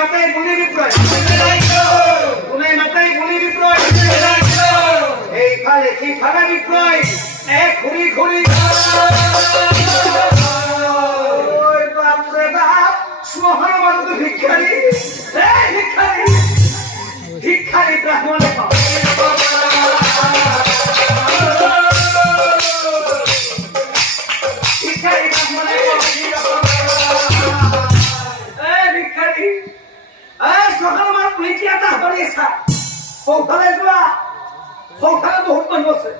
মাথায় গুলি বিপ্রয় কোনায় মাথায় গুলি বিপ্রয় এই ফালে কি ফালা বিপ্রয় এক ঘুরি ঘুরি ওই বাপ রে বাপ সোহর মানুষ ভিক্ষারি ভিক্ষারি ভিক্ষারি ব্রাহ্মণ বহুত মানুহ আছে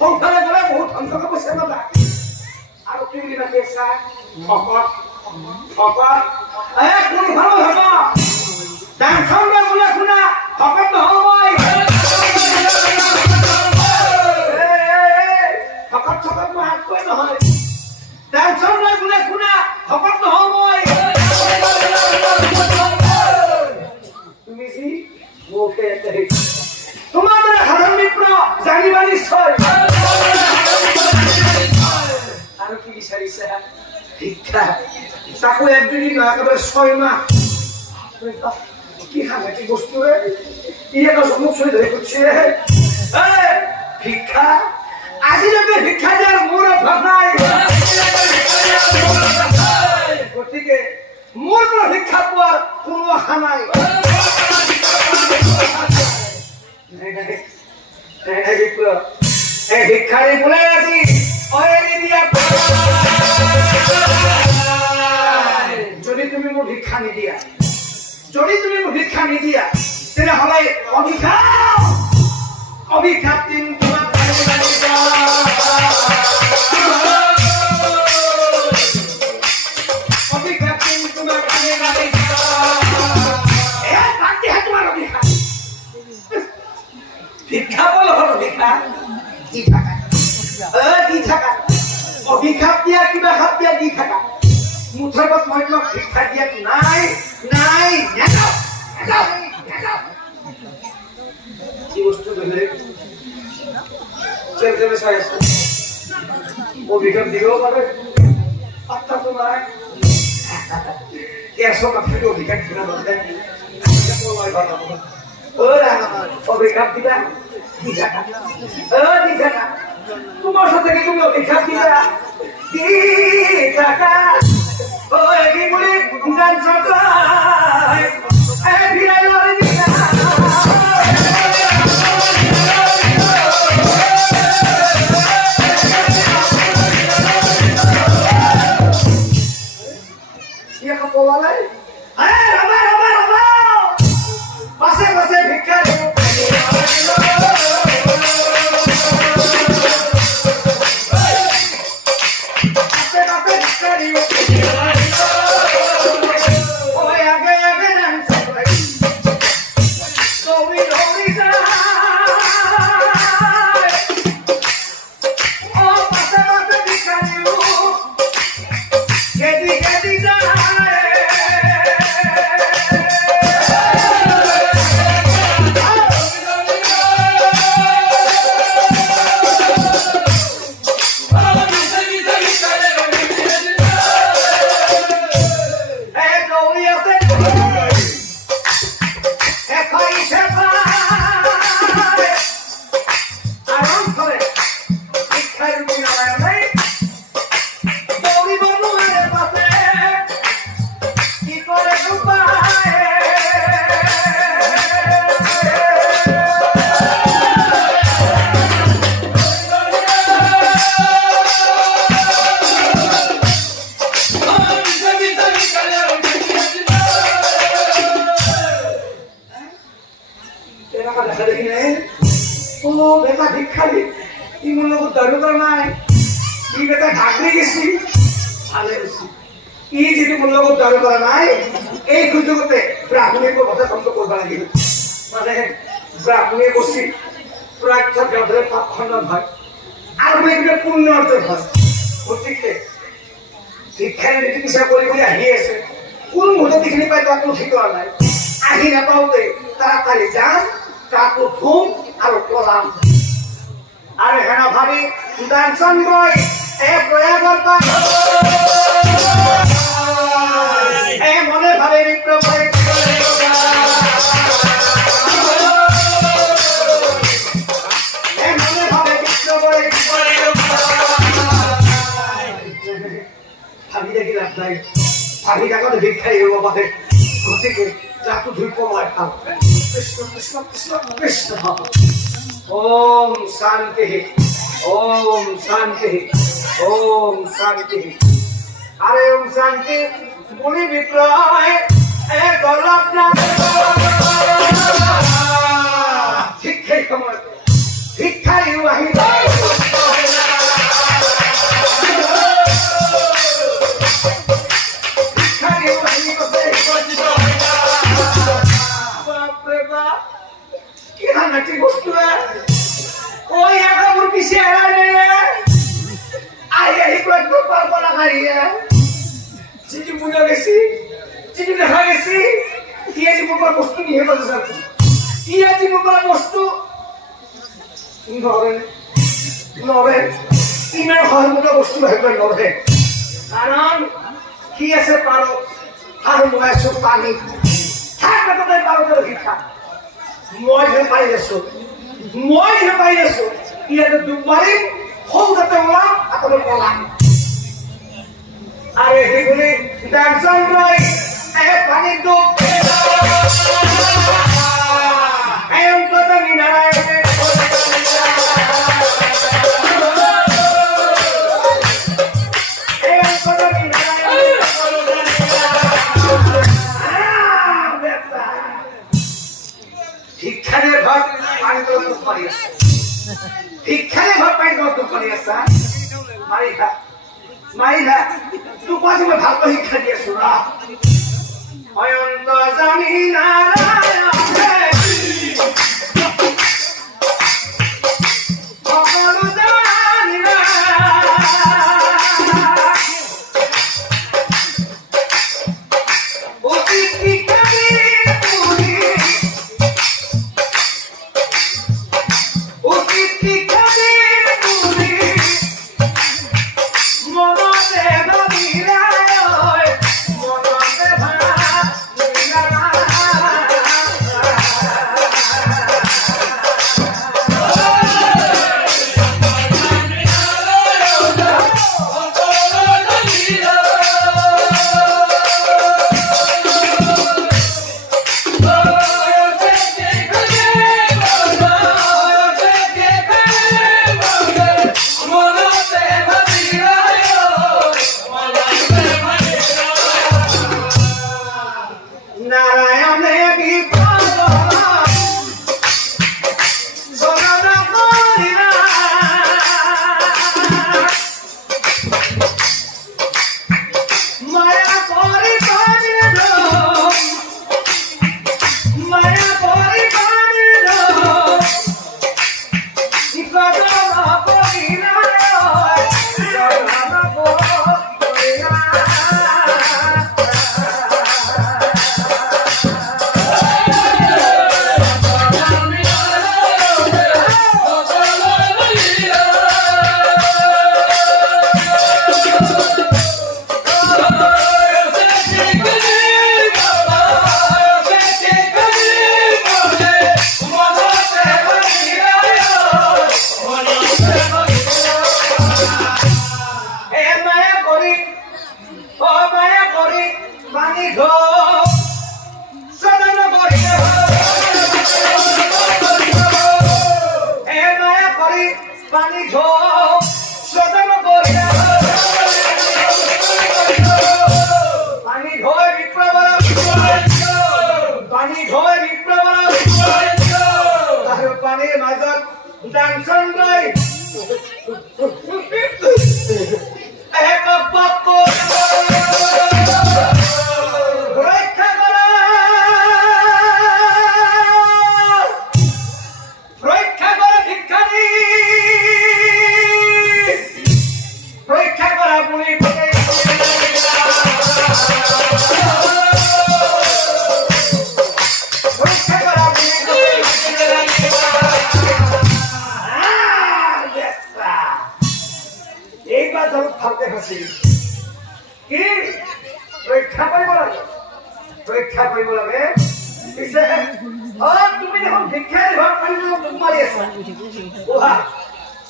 সৌফালে গ'লে বহুত সংখ্যক পইচা পাবা আৰু কি বুলি মাতি আছা ভকত ভকত কোনফালে হ'ব ডান্সৰ বোলে শুনা ভকত নহয় ভকত চকত মই হাতকৈ নহয় ডান্সৰ বোলে শুনা ভকত নহয় তুমি যি মোকে তোমাদের হারাম মিত্র জানিবা নিশ্চয় আর কি বিচারিছে ভিক্ষা তাকো একদিনই না একেবারে 6 মাস কি খানাটি বস্তু রে কি একটা সমুখ সই ধরে করছে ভিক্ষা আজিলৈকে ভিক্ষা দিয়ার মোর অভ্যাস নাই গতিকে মোর ভিক্ষা পোৱাৰ কোনো আশা নাই ভিক্ষাৰী বোলে আজি যদি তুমি মোক ভিক্ষা নিদিয়া তেনেহলে অভিশাপ দিন তোমাক ভিক্ষা বলো ভিক্ষা দি থাকা অভিশাপ দিয়া কিবা খাপ দিয়া দি থাকা মুঠৰ মই তোমাক ভিক্ষা দিয়া নাই নাই কি বস্তু দিলে চেঞ্চলে চাই আছে অভিশাপ দিলেও পাৰে পাত্তা তো নাই কেছো কথা অভিশাপ কিনা বলতে অভিশাপ দিবা দি থাকা তোমার সাথে কি তুমি অভিশাপ দিবা দি থাকা ওই কি বলি গান সকায় এ ভিলাই লড়ে দিনা ইয়া কপলালে রামা পাশে ভিক্ষা ভিক্ষাৰী ই মোৰ লগত দৰকাৰ নাই ই বেটা ঘাগৰি গেছি ভালে হৈছে ই যদি মোৰ লগত দৰকাৰ নাই এই সুযোগতে ব্ৰাহ্মণীক কথা সম্পৰ্ক কৰিব লাগিব মানে ব্ৰাহ্মণীয়ে কৈছি প্ৰাৰ্থনা ব্যৱধানে পাপ খণ্ডন হয় আৰু এইটো পূৰ্ণ অৰ্জন হয় গতিকে ভিক্ষাৰী নীতি পিছা কৰি আহি আছে কোন মুহূৰ্তত এইখিনি পাই তাক কোনো ঠিকনা নাই আহি নাপাওঁতে তাড়াতাড়ি যাম তাকো ধুম আৰু পলাম আৰু হেনা ভাবি দাঞ্চন গৈ প্ৰয়াগৰ মনে ভাবে বিপ্লৱ ভাবি দেখি লাভ নাই ভাবি কাকতে ভিক্ষাই হব পাৰে গতিকে গাটো ধুই পলাই খাওঁ কৃষ্ণ কৃষ্ণ কৃষ্ণ কৃষ্ণ ওম শান্তি ওম শান্তি ওম শান্তি আরে ওম শান্তি মুনি বিপ্লয় এ গলপ না ভিক্ষাই সময় ভিক্ষাই আহিব নাকি বস্তু ওই একাপুর পিছে এড়ানে আই আই কত কল্পনা করিয়া চিঠি বুঝা গেছি চিঠি দেখা গেছি কি আছে মোর বস্তু নিয়ে বসে স্যার কি আছে মোর বস্তু নরে নরে ইনার ঘর মোর বস্তু ভাবে নরে কারণ কি আছে পারো আর ময়স পানি থাকা তো পারো তো ভিক্ষা মই হে পাই আছো ইয়াতে দুবারে হৌকাতে ওলা আপনি পলাম আরে হেগুলি ডাকজন রই এ পানি ডুব এম কথা নিনারায়ণে এম কথা নিনারায়ণে ভিক্ষারে ঘর পানি তোলা পারি আছে ভিক্ষারে ঘর পানি তোলা পারি আছে মাইরা তুই পাঁচ মই ভালো শিক্ষা দিয়ে শুনা অয়ন্ত জানি নারায়ণ সকল জানি না অতি ভিক্ষারে পুরি অতি ভিক্ষারে পুরি মনতে ভাবিরায় মনতে নারায়ণে বিপদ জনন করিলা মায়া করি পানিল মায়া করি পানিল গজল করিলা জনন করিলা পানি ঘো সদন করিলে এ মায়া করি পানি ঘো সদন করিলে পানি ঘোয় বিপ্লবর পানি ঘোয় বিপ্লবর তার পানির মাজত ডান্সন রই এক পক্ষ কি পরীক্ষা কৰিব লাগে পিছে তুমি দেখোন ভিক্ষাৰী ঘৰ পানী মাৰি আছা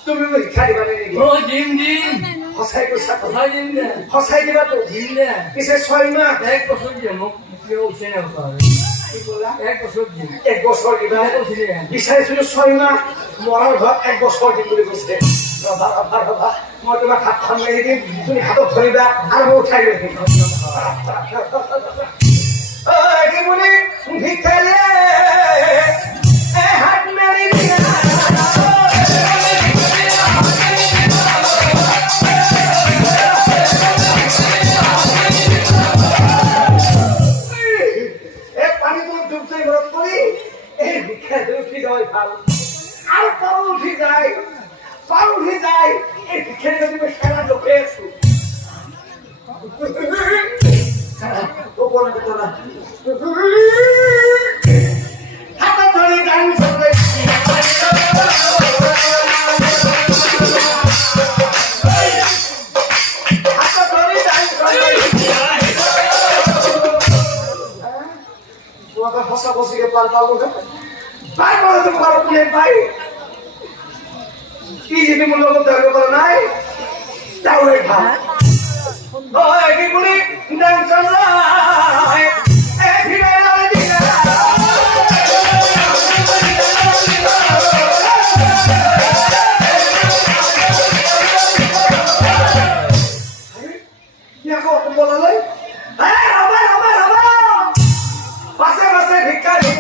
তুমি ভিক্ষা দিবা নেকি দিম দিম সঁচাই কৈছা সঁচাই দিম দে সঁচাই দিবা তো দিম দে পিছে 6 মাহ 1 বছর দিয়ে মোক উঠে নেবা কি ক'লা 1 বছর দিম 1 বছৰ দিবা বিচাৰিছিলো 6 মাহ মৰাৰ ঘৰত 1 বছৰ দিম বুলি কৈছে ৰবা মই তোমাক হাতখন মেলি দিম তুমি হাতত ধৰিবা আৰু মই উঠাই লৈ আহিম কি বুলি ভিক্ষা দিয়ে হাত মেলি দিয়া আর পারু উঠি যায় এই ভিক্ষারি যদি সারা লোকে আছো হাতে ধরে গান চলে হাতে ধরে গান চলে তোমাকে ফসা ফসিকে পাল্টাবো না ভাই বলো তো পারো প্লেন ভাই কি যদি মূল্য করতে হবে বলো নাই যাও রে খা ওই কি বলি ডান্স নাই এ ফিরে আলে দিলা কি কো বলো লই হ্যাঁ আবার পাশে পাশে ভিক্ষা দিব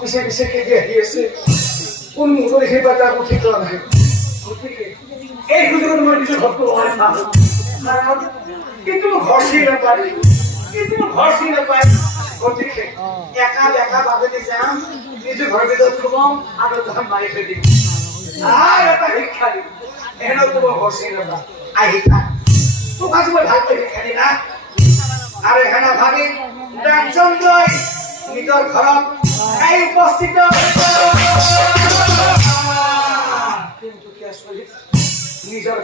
পিছে পিছে কেটে আহি আছে কোন মুহূৰ্তত সেই বাটা আকৌ ঠিক কৰা নাই গতিকে এই সুযোগত মই নিজৰ ঘৰটো কিন্তু মোৰ ঘৰ চিনি নাপায় গতিকে একা বেকা বাজেদি যাম নিজৰ ঘৰৰ ভিতৰত সোমাম আৰু তাহান মাৰি থৈ দিম আৰু এটা শিক্ষা দিম এনে তোমাৰ ঘৰ চিনি নাপায় আহি থাক তোক আজি মই ভালকৈ শিক্ষা দিম না আৰু এনে ভাবি ডাকচন লৈ নিজৰ ঘৰত এই উপস্থিত নিজৰ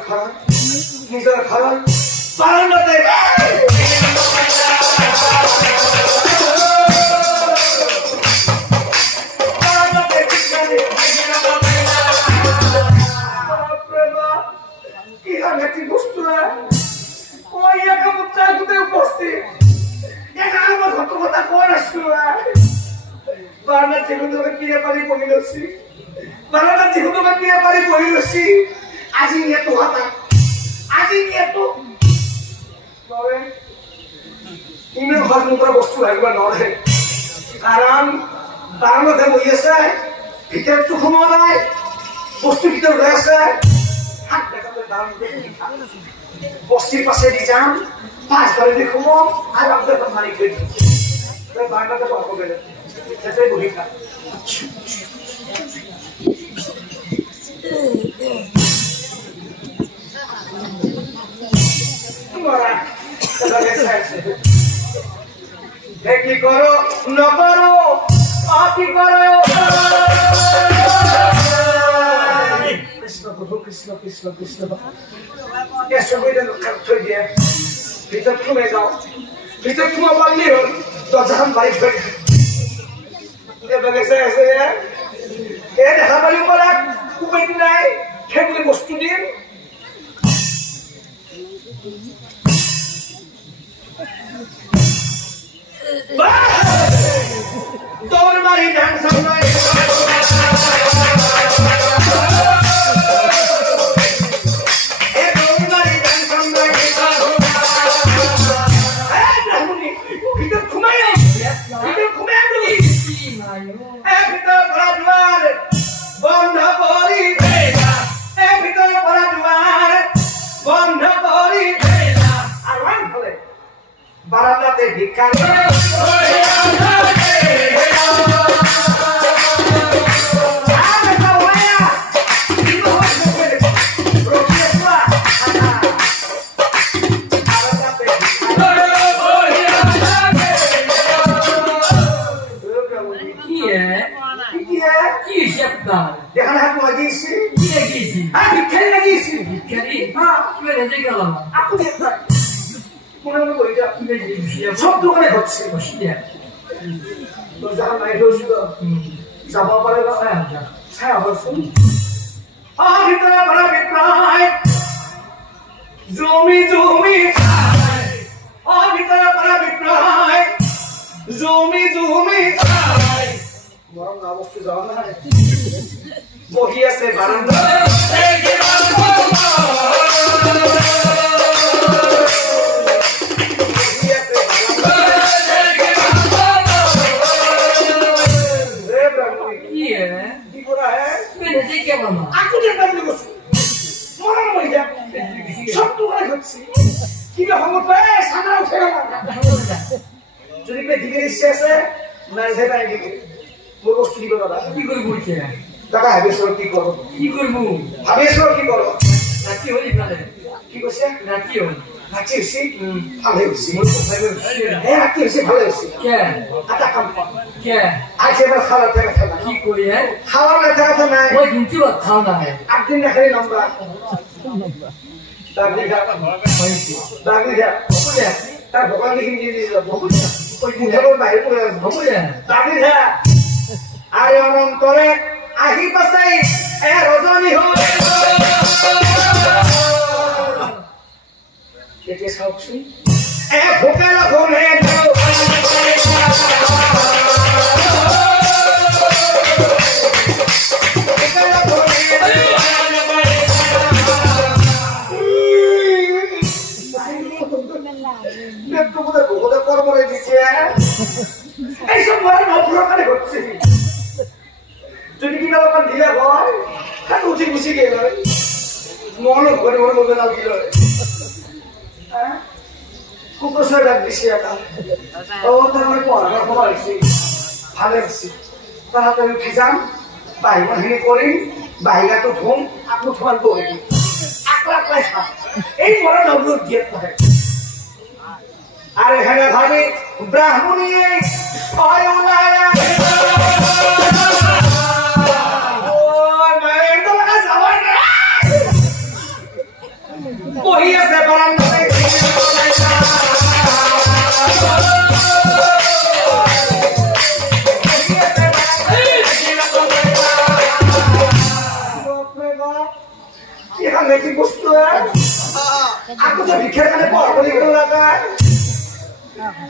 ঘৰত বাৰাণ্ডাতে বস্তু উপস্থিত কথা কোন আসছো বারান্দার যেগুলো তোকে কিনে পারি বহিলছি বারান্দার যেগুলো তোকে কিনে পারি বহিলছি আজি নিয়ে তো হাতা আজি নিয়ে তো নরে ইমে ঘর মুদ্রা বস্তু লাগবে নরে কারণ বারান্দাতে বই আছে ভিতরে তো ঘুমো নাই বস্তু ভিতরে রয়ে আছে হাত দেখাতে দাম বস্তির পাশে দিয়ে যান 5 ঘরে দিয়ে ঘুমো আর আপনাদের মারি খেয়ে বারান্দাতে পাবো গেলে সেটাই বলি না কি করো না করো কি করো কৃষ্ণ প্রভু কৃষ্ণ কৃষ্ণ কৃষ্ণ থৈ দিয়ে ভিতৰত সোমাই যাওঁ ভিতৰত সোমাব পাৰিলেই হ'ল দৰ্জাখন মাৰি থৈ দিয়ে দেখা পালি কুপেটি নাই সেগুলি বস্তু দিন তোর বাড়ি ডান্স বন্ধ করি ভিতরে পড়া দুয়ার বন্ধ করি আর হলে বারান্দাতে ভিক্ষা যেখানে হাত লাগিয়েছি ভিক্ষারি লাগিয়েছি আপনি মনে মনে করি সব দোকানে হচ্ছে তো যারা নাই হয়েছিল যাবা পারে না ছায়া হচ্ছে ভিতরে পড়া বিক্রয় জমি জমি ভিতরে পড়া বিক্রয় জমি জমি গরম না বসতে যাওয়া না বহি আছে বারান্দা যদি দিকে ইচ্ছে আছে না সেটা মোর বস্তু কি করো কি করবো টাকা হাবেশ্বর কি করো কি করবো হাবেশ্বর কি করো রাতি হলি ফেলে কি করছে রাতি হলি রাতি হয়েছি ভালো হয়েছি হ্যাঁ রাতি হয়েছি ভালো হয়েছি কে আটা কাম কে আজ এবার খাওয়ার টাকা খাওয়া কি করি হ্যাঁ খাওয়ার টাকা তো নাই ওই কিন্তু খাও না হ্যাঁ একদিন না খালি লম্বা তার ভগবান লিখে দিয়ে দিয়েছিল ওই মুখের বাইরে পড়ে আসবে আরে অনন্তরে আহি পাশাই রজনী হয়ে দেখে সাউছি ভোকে লখনে কর্মরে দিচ্ছে এইসব অপ্রকারে হচ্ছে যদি কিনা ওখান ঢিলা হয় হ্যাঁ উঠি গুছি গেল মনে করে মনে বলবে না দিল কুকুর ডাক দিছি একা ও তার মানে পড়াটা খবর আসছি ভালো আসছি তাহাতে আমি ভিজাম বাইরে হেনে করি বাইরা তো ধুম আপনি তোমার বই আকলা আকলাই খা এই বড় নবরুদ দিয়ে পড়ে আর এখানে ভাবি ব্রাহ্মণী হয় উলায়া বহি আছে বারান্দাতে কি বস্তু aku তো ভিক্ষার কানে পড়াবলি করে লাগায়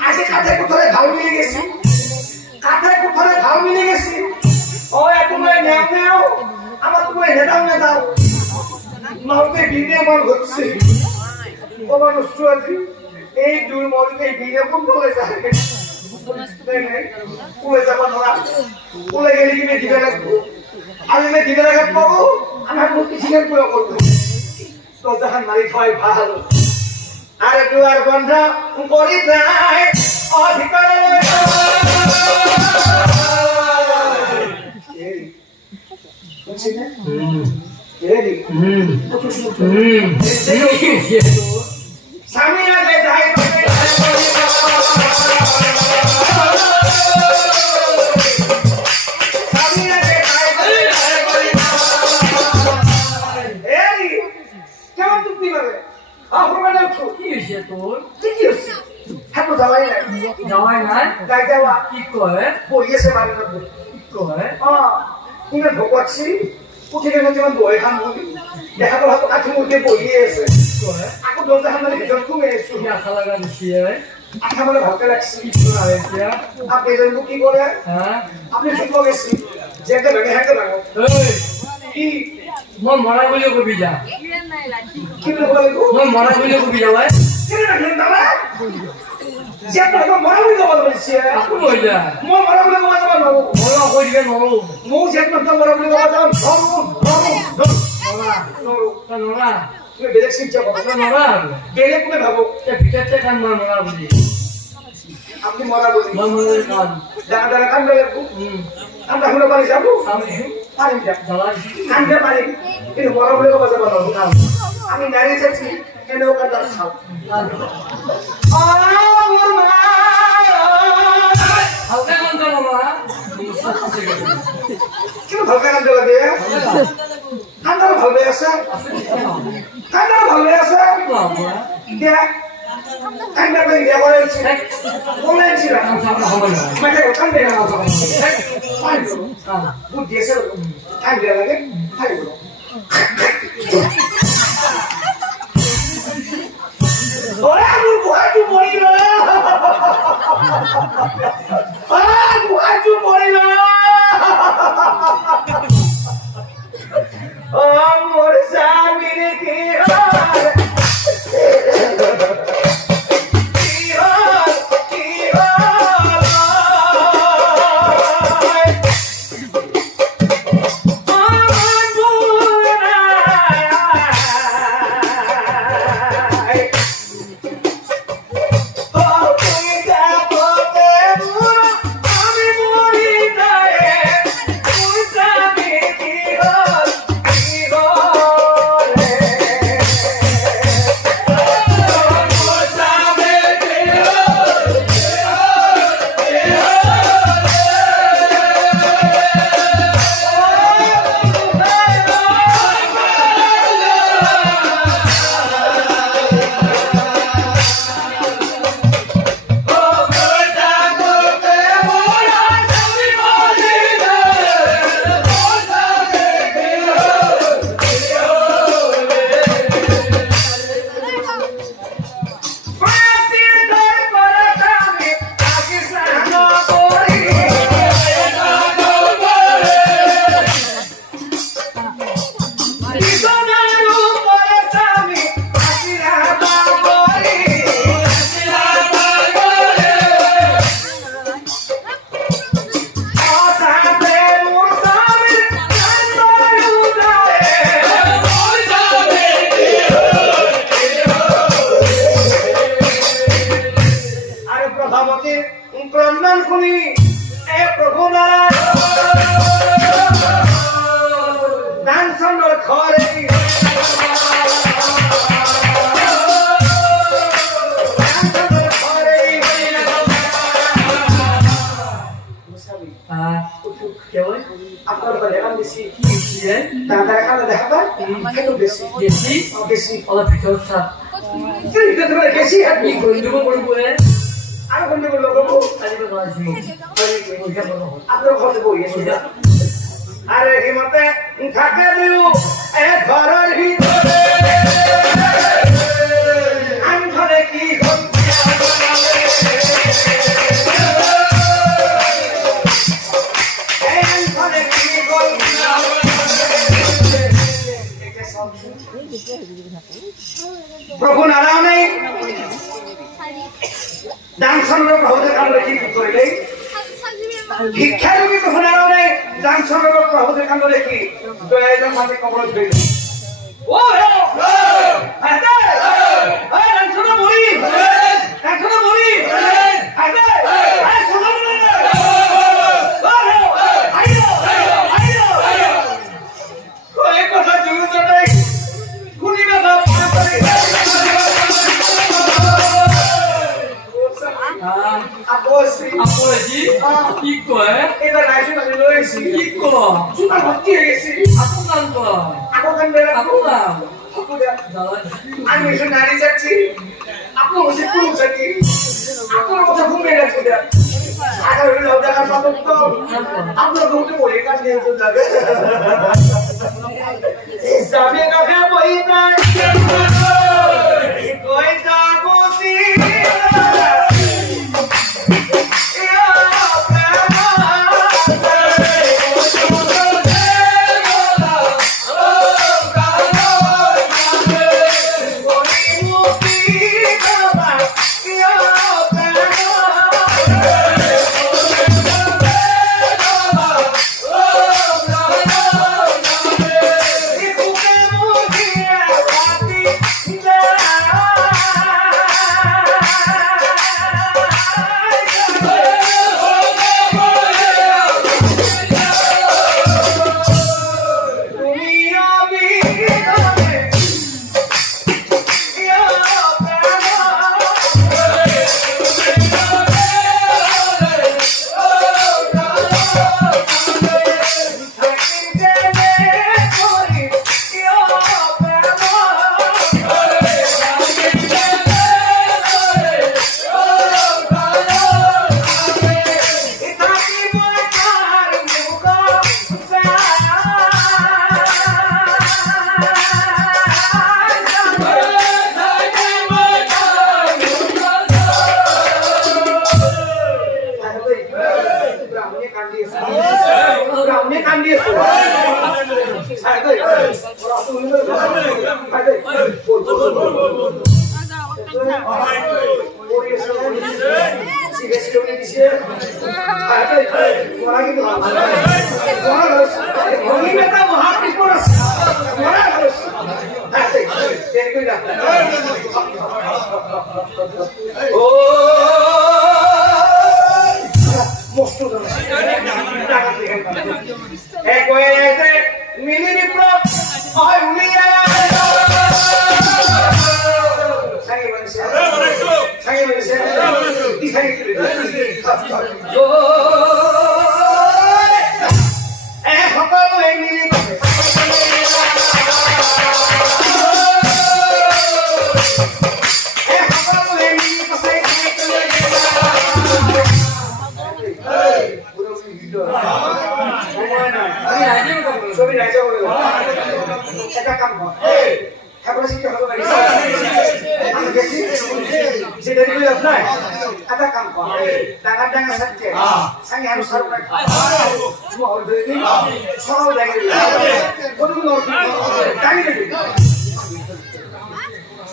আজকে কাঁথায় কোথায় ঘাল মিলে গেছি কাঁথায় কোথায় ঘাল মিলে গেছি ও তুমি নেও নেও আমার তুমি নেদাও নেদাও মাউতে বিনে মন হচ্ছে ও মানুষ আছে এই দুই মধ্যে বিনে কোন বলে যায় পুলে যাবা ধরা পুলে গেলে কিনে দিবে রাখবো আমি দিবে রাখা পাবো আমার মুক্তি ছিলেন পুরো করবো তো যখন মারি খাওয়াই ভালো আর দুয়ার বন্ধ করি নাই অধিকারে স্বামী আগে যাই কেমন চুক্তি করবে কি হয়েছে তোর কি হয়েছে হ্যাঁ তো যাওয়াই নাই যাওয়াই নাই যাই যাওয়া কি করে পড়িয়েছে বাড়ির মধ্যে কি করে তুমি ঢোকাচ্ছি উঠি কেনে যেমন বই খাম বুলি দেখা গ'ল হাতত কাঠি মুৰ্গে বহিয়ে আছে কয় আকৌ দৰ্জাখন মানে ভিতৰত সোমাই আছো তুমি আশা লাগা দিছি আশা মানে ভালকে লাগছি আর এতিয়া আপনি এজনটো কি কৰে হ্যাঁ আপনি চুপ গেছি যেতে ভাগে হাতে ভাগো এই কি মই মৰা বুলি কবি যা কি বলে বলে মই মৰা বুলি কবি যা ভাই কেনে রাখলেন দাদা যে আপনার মরা বলে কথা বলছি আকো লৈ যা মই মরা বলে কথা বলবো মৰা কৈ দিবে নৰো মৌ যে আপনার মরা বলে কথা বলবো নৰা নরু তা নৰা তুমি বেলেগ চিন্তা করো তা নৰা বেলেগ কোনে ভাবো তে ভিতৰতে কাম মই মৰা বুলি আপনি মরা বলি মই মৰা কাম দাদা দাদা কান্দা লাগবো আমরা শুনে পারি যাবো আমি পারি যা জ্বালা কান্দা পারি কিন্তু মরা বলে কথা বলবো আমি দাঁড়িয়ে যাচ্ছি এনেও কান্দা খাও আমার মা হালকা মন তো মামা কেন ভালকে কান্দা লাগে কান্দার ভালো আছে কান্দার ভালো আছে কে কান্দা করে ইয়া করেছি বলেছি না মানে কান্দে না বুদ্ধি আছে কান্দা লাগে খাই বলো ওরে আমার বুহাটু মরিল বুহাটু মরিল আমার স্বামীর কি প্রণাম শুনি এ প্রভু দান চন্দ্র ঘরে আপনার দেখা বেশি দাদা খানা দেখা পায় একটু বেশি বেশি বেশি অলপ ভিতৰত থাক বেশি আপনি কি গণ্ডগোল কৰিব আর কোন দিকে লোক আজি বলাইছো আপনার ঘরে বই আরে হিমতে থাকে দিও এ ঘরের ভিতরে আমি ঘরে কি প্রভু নারায়ণে দান সংগ্রহ প্রভুদের কারণে কি করিলে ভিক্ষা যোগী প্রভু নারায়ণে দান সংগ্রহ প্রভুদের কারণে কি দয়াজন মাঝে কবর ধরিলে ও আপজি কি কয় এবার রাইছো আমি লইছি কি কয় চুটা ভর্তি হয়ে গেছি আপু গান কয় আপু গান বেরা আপু গান আপু গান জ্বালা আমি এসে নারী যাচ্ছি আপু হচ্ছে পুরুষ যাচ্ছি আপুর কথা ঘুমিয়ে রাখবো আগার হইল দেখা পাবেন তো আপনার ঘুমতে পড়ে কাজ নিয়ে চলে যাবে যাবে কাকে বইতা কই যাবো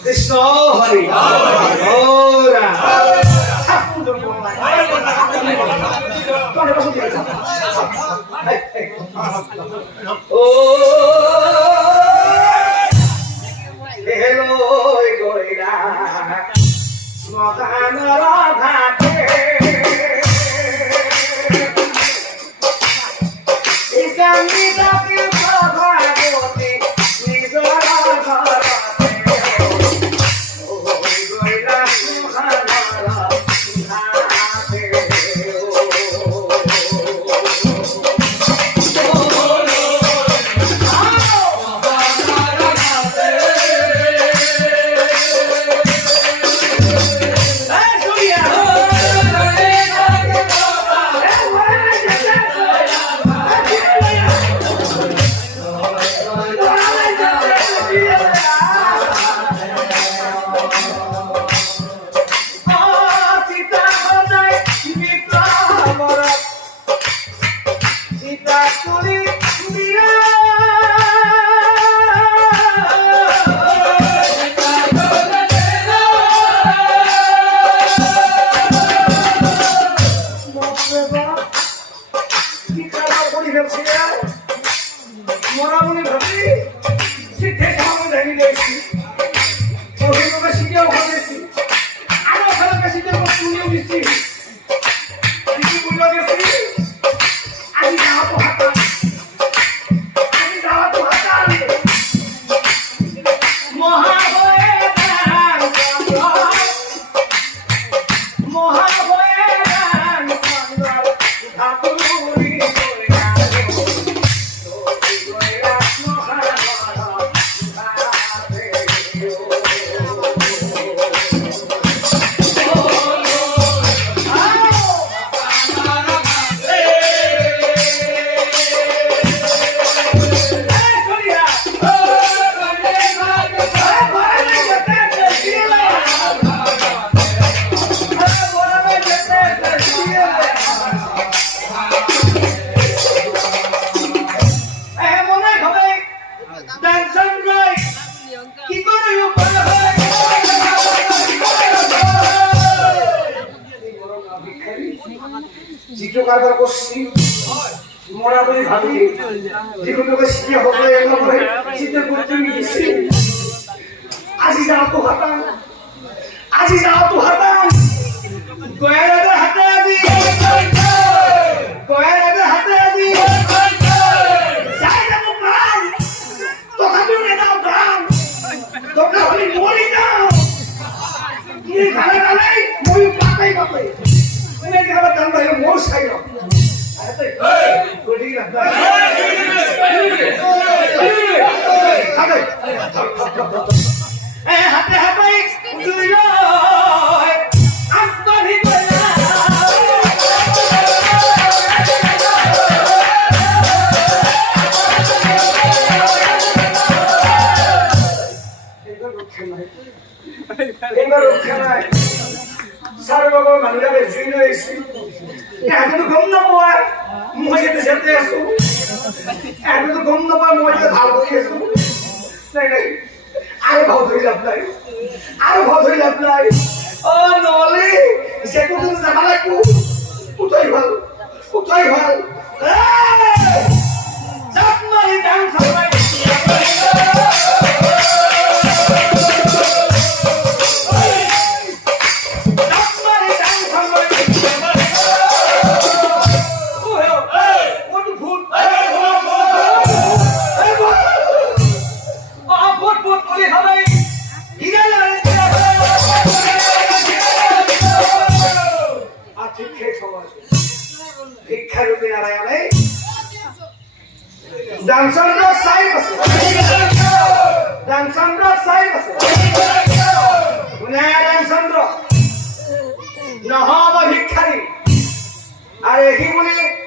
Krishna Hari Ora hello goira smokana radhate ikamita ke bhagavati nizara যিটো কাৰবাৰ কৰছি মৰা বুলি ভাবি যিকোনোকে চিঠি হবলৈ একেবাৰে চিঠি করতে গেছি আজি যাওতো হাতাম গয়ারাদের হাতে আজি যাই যাব প্রাণ তথাপিও নেদাও প্রাণ দরকার হলে মরি যাও তুমি গালে গালে মই পাতাই তুমি একেবারে কান বাইরে মোর সাইল হাতে হাতে মানুহে জুই লৈ আহিছিল এহেঁতেতো গম নাপায় মই যেতিয়া যেতে আছো এহেঁতেতো গম নাপায় মই যে ভাল কৰি আছো নাই আৰু ভাও ধৰি লাভ নাই অ নহলে যেকোনো যাব লাগিব উঠাই ভাল জাপ মাৰি ডাং চালাই ভিক্ষারূপী নারায়ণে দানচন্দ্র সাহেব আছে দানচন্দ্র নহব ভিক্ষাৰী আৰু সি বুলি